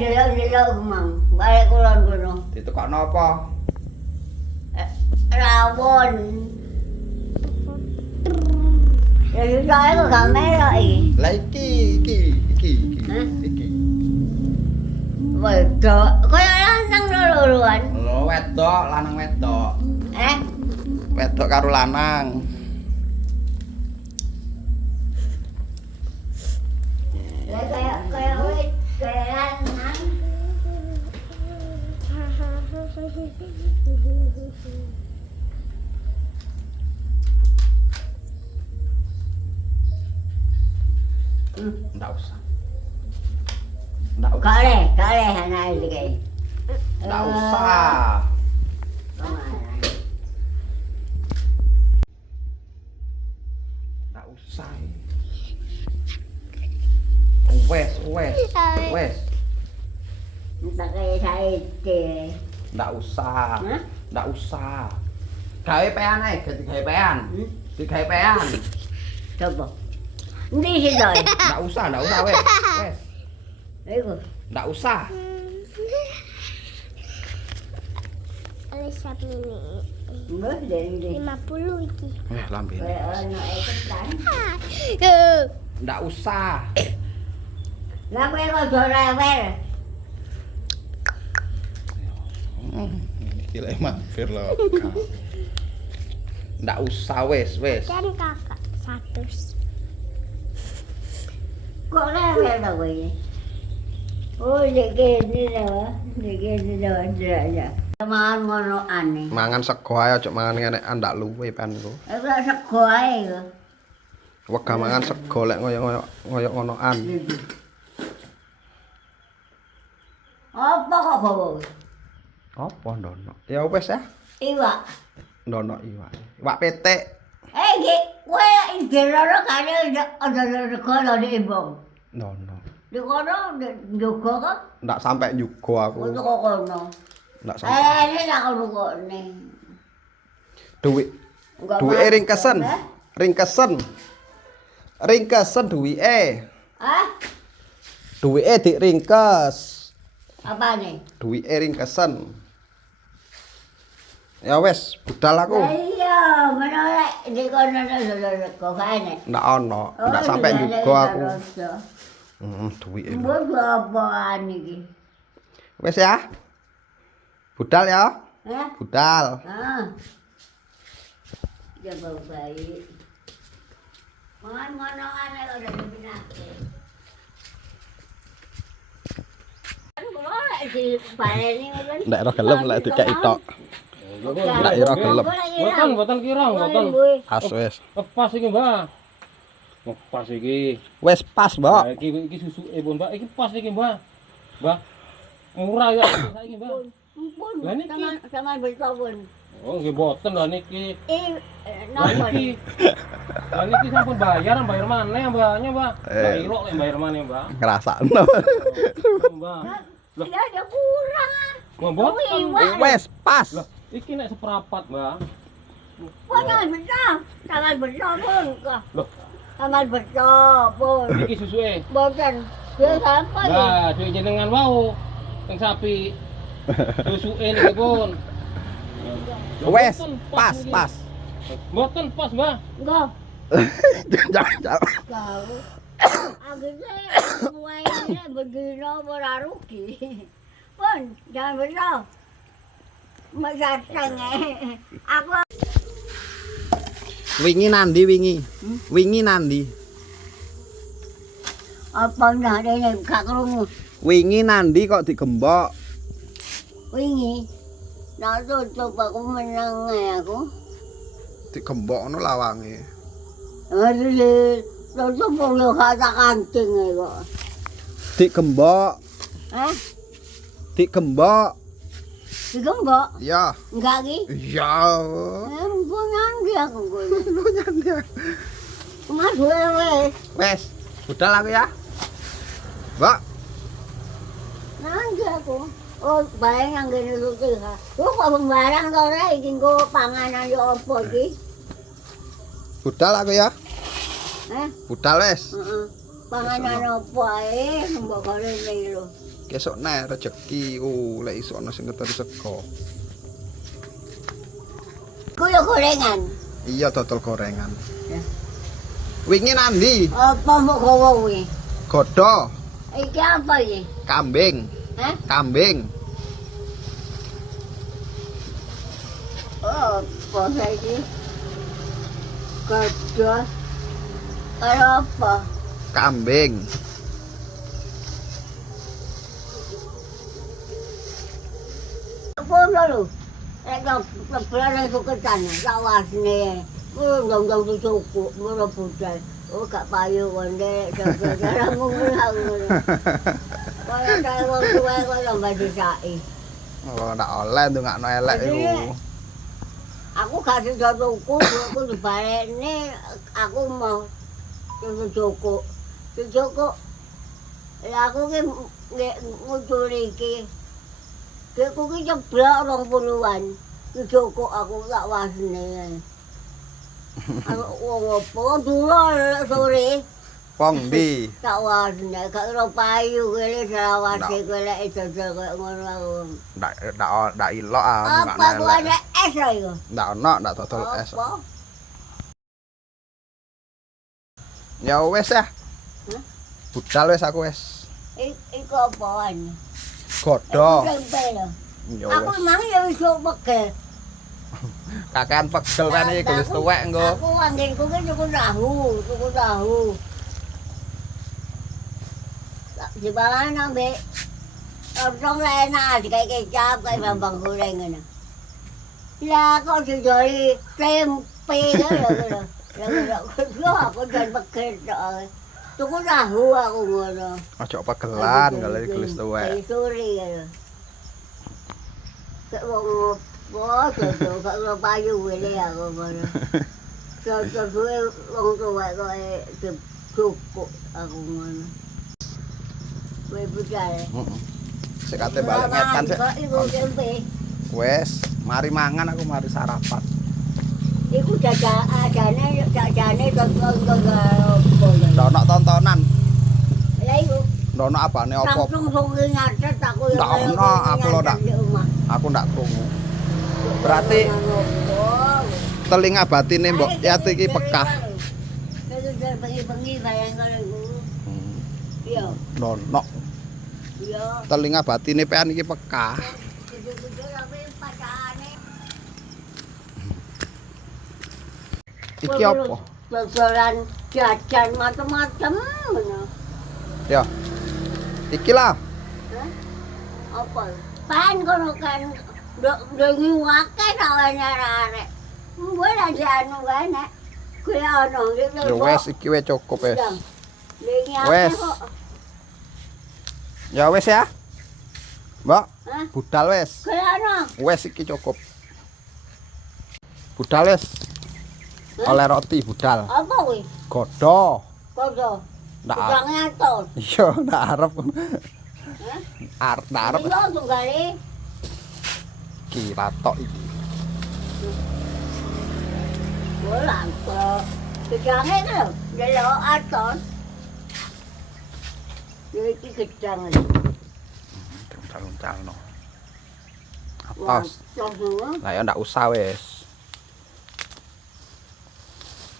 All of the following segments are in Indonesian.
delok-delok mang. Balik kulon kono. Ditekokno apa? Rawon. Ya iso aku kamera iki. Lah iki. Hah? Iki. Wedok, kaya lanang loro-loroan. Lho wedok, lanang wedok. Wedok karo lanang. Lah kaya lanang. Ndak usah. Kale anak iki. Ndak usah. Ndak usah. Wes. Entah kaya saiki. Ndak usah. Hah? Ndak usah. Gawe pean ae, gawe pean. Digawe pean. Coba. Ndi sih doi? Ndak usah wes. Iku. Ndak usah. Resep ini Enggak dari 50 iki. Lambe. kaya ono ikutan. Ndak usah. Lah kowe rada rewel. Iki lek mampir lho. Ndak usah wes. Dan kakak 100. Kok rewel to kowe? Oh, lek kene lho aja. Mangan ngono aneh. Mangan sego ae aja mangan enek andak luwe penku. Aku sego ae yo. Wegah mangan sego lek ngoyo ngonoan. Apa kok bawa? Apa ndono? Ya wis ya. Iwak. Ndono iwak. Iwak petik. Iki kowe ijeloro kare ada kono di Imbong. Ndono. Di kono njogo kok Ndak sampai juga aku. untuk kono. Ndak sampai. Ini nak rukune. Duit. Duwike ringkesen. Ringkesen duwike. Hah? Duwike diringkes. Apa nih? Duwike ringkesen. Ya wis, budal aku. Iya, mana lek di kono kok kene. Ndak ono, ndak sampai juga aku. Duwike. Mbok apaan iki? Wis ya. Budal ya. Budal. Jaga baik. Mangan ngono aneh kok udah dipinake. Kan kula lek dibaleni ngoten. Ndak ora gelem lek dikeki tok. Ndak ira gelem. Mboten kira, mboten. Pas wis. Pas iki, Mbak. Pas iki. Wis pas, Mbak. Iki susuke, Mbak. Iki pas iki, Mbak. Mbak. Murah ya saiki, Mbak. Ampun, Lah niki sama bertawun. oh nggih boten lho niki. Napa Niki. Lah niki sampun bayar maneh Mbaknya, Mbak. Mbak Iro lek bayar maneh, Mbak. Ngrasakno. Mbak. Tidak ada kurang. Mbak boten. Wis pas. Lah iki nek seprapat, Mbak. Jangan besar. Jangan besar pun. Loh, Jangan besar pun. iki susuke. Boten. Dia sampai. Lah, duwe jenengan wau. Sing sapi. Susuke niki pun. Wes, pas. Mboten pas, Mbak. Enggak. Jangan. Kau. Akhirnya mulai begini ora rugi. Pun jangan besar. Masateng aku Wingi nandi wingi. Wingi nandi. apa ndane gak krungu. Wingi nandi kok digembok. Wingi. Nak tutup aku menang aku. Digembok ngono lawange. Aduh, tutup yo kata kancing kok. Digembok. Hah? Digembok. Digembok? Ya. Enggak ki? Iya. Gue nyandi aku gue. Nyandi. Mas wes. Wes, budal aku ya. Mbak, Nyandi aku. Oh, bayang yang gini lu ha. Lu kok barang to ora iki nggo panganan yo opo iki? budal aku ya. Hah? Budal wes. Heeh. Panganan opo ae mbok goreng lho. Kesuk nek rezeki lek iso ana sing ngeteri sego. Kulo gorengan. Iya dodol gorengan. Ya. Wingi nandi? Apa mau gawa kuwi? Godho, Iki apa iki? kambing. Hah? Kambing. Oh, apa saiki? Gajah. Karo apa? Kambing. Apa lho? Nek lebaran suketan, sawasne. Ndang-ndang cukup, ngono budal. Oh, gak payu konde, jaga-jagamu ngono. Kaya kae wong tuwa kok lomba disaki. Oh, ndak oleh ndongakno elek iku. Aku gak sida tuku, aku dibalekne, aku mau Joko. Joko. Lah aku ki ngucul iki. Aku ki jeblok 20-an. Joko aku tak wasne. Aku opo dulu sore. Wong ndi? Tak wasne, gak ora payu kene selawase kene jajal koyo ngono aku. Ndak ilok ah Apa ku ada es ayo? Ndak ono, ndak dodol es. Apa? Ya wis ya. Hah? Budal wis aku wis. Iku apaan? Godho. Tempe lho. Ya Aku wis. mang ya wis pegel. Kakean pegel kan iki gelis tuwek engko. Aku anggengku ki tuku tahu. Jebalan ambek orang enak kayak kecap kayak bambang goreng ngono. Lah kok dijoli tempe ngono. Lah aku jan pegel tok. Tuku tahu aku ngono. Ojo pegelan kalau gelis tuwek. Sore ya. Kek wong bos gak ora payu wele aku ngono. Duwe wong tuwek kok cukup aku ngono. Kowe budal. Heeh. Sik kate balik ngetan sik. Kok iku tempe. Wes, mari mangan aku mari sarapan. Iku jajane tonton opo ya. Ndono tontonan. Lah iku Ndono abane opo? langsung sungi ngatet aku ya. Ndak ono, aku lho ndak. Aku ndak krungu. Berarti telinga batine mbok Yati iki pekah. Itu bengi-bengi bayang karo iku. Iya, Ndono. iya. Telinga batine pean iki pekah. Gede-gede tapi pacane. Iki apa? Dodolan jajan macam-macam ngono. Ya. Iki lah. Hah? Apa? Pan kono kan ndengi akeh sawane arek. Mbok lah anu kae nek kuwi ono iki. Ya wes iki wis cukup wes. Wes. Ya wes ya. Mbak, Hah? budal wes. Kuwi ono. Wes iki cukup. Budal wes. Oleh roti budal. Apa kuwi? Godho. Kodo. Ndak. Udang atos. Iya, ndak arep. Hah? Ndak arep. Iya tunggale. Iki latok iki. Ora kok. Kejange lho, delok atos. Ya iki gedang. Uncal-uncalno. Atos. Wah, Lah ya ndak usah wes.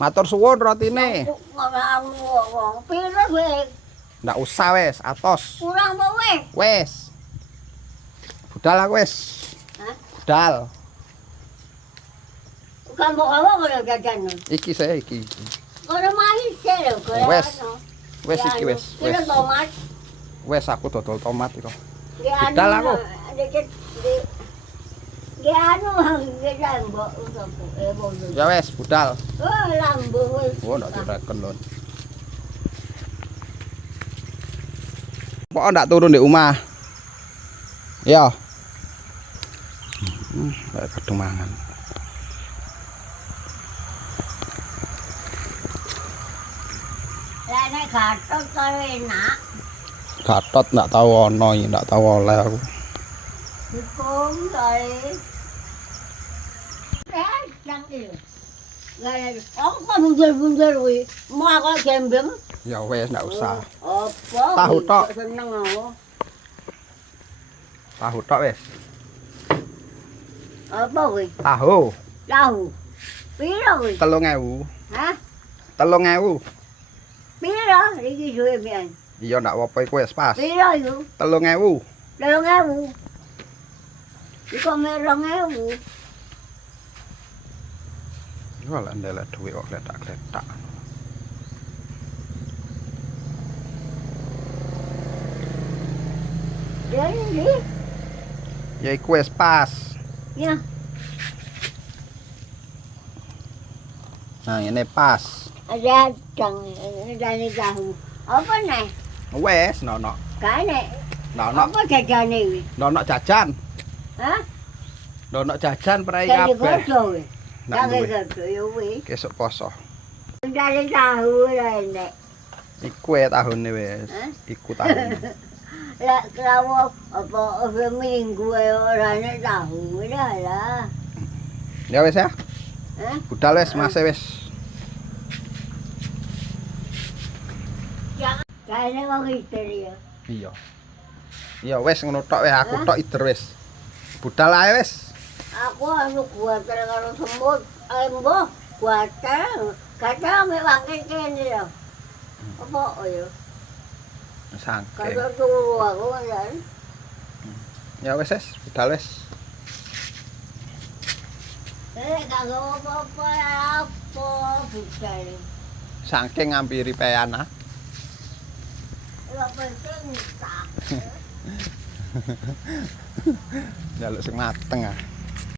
Matur suwun rotine. ora wong. Piro wis? Ndak usah wes, atos. Kurang apa wis? Wes. Budal aku wes. Hah? Budal. Kamu apa kalau jajan? Iki saya iki. Kalau manis lho, kalau Wes. ano. Wes iki wes. Kira Wes. tomat. Wes aku dodol tomat iki. Dia Budal aku. Dia anu dia lambo untuk Ya wes, budal. Oh, lambo wis. Oh, ndak direken lon. Kok ndak turun di omah? Ya. Kayak kadung mangan. Lah nek gatot karo enak. Gatot ndak tahu ono iki, ndak tahu oleh aku. Hukum dari. Jang iki. Lah apa bundar-bundar kuwi? Mau aku gembeng. Ya wes ndak usah. Apa? Tahu tok. Seneng aku. Tahu tok wis. Apa kuwi? Tahu. Tahu. Piro kuwi? 3.000. Hah? 3.000. Piro? Iki duwe pian. Iya ndak apa-apa iku wis pas. Piro iku? 3.000. 2.000. Iku mek 2.000. Iku lek ndelek dhuwit kok kletak-kletak. Jadi, Ya iku wis pas. ya. Nah, ini pas. Ada dang, ada tahu. Apa nih? Wes, nono. Kane. Nono, Apa jajane iki? nono jajan. Hah? Nono jajan prei Jadi kabeh. godo wis. Ndak Jangan duwe. godo ya wis. Kesuk poso. Dari tahu lah nek. Iku ya tahune wis. Hah? Iku tahune. Lah kalau apa minggu ora nek tahu lah. Ya wis ya. Hah? Budal wis, Mas wis. Jangan. Kane kok ya. Iya. Iya wis ngono tok wis, aku Hah? tok ider wis. Budal ae wis. Aku anu kuatir karo semut. Embo kuatir. Kata mek wangke kene lho. Apa ya? Sangke. Kata turu aku kan. Ya wis wis, budal wis. Kagak apa-apa apa bicara. Saking ngampiri peana. Lah penting tak. Njaluk sing mateng ah.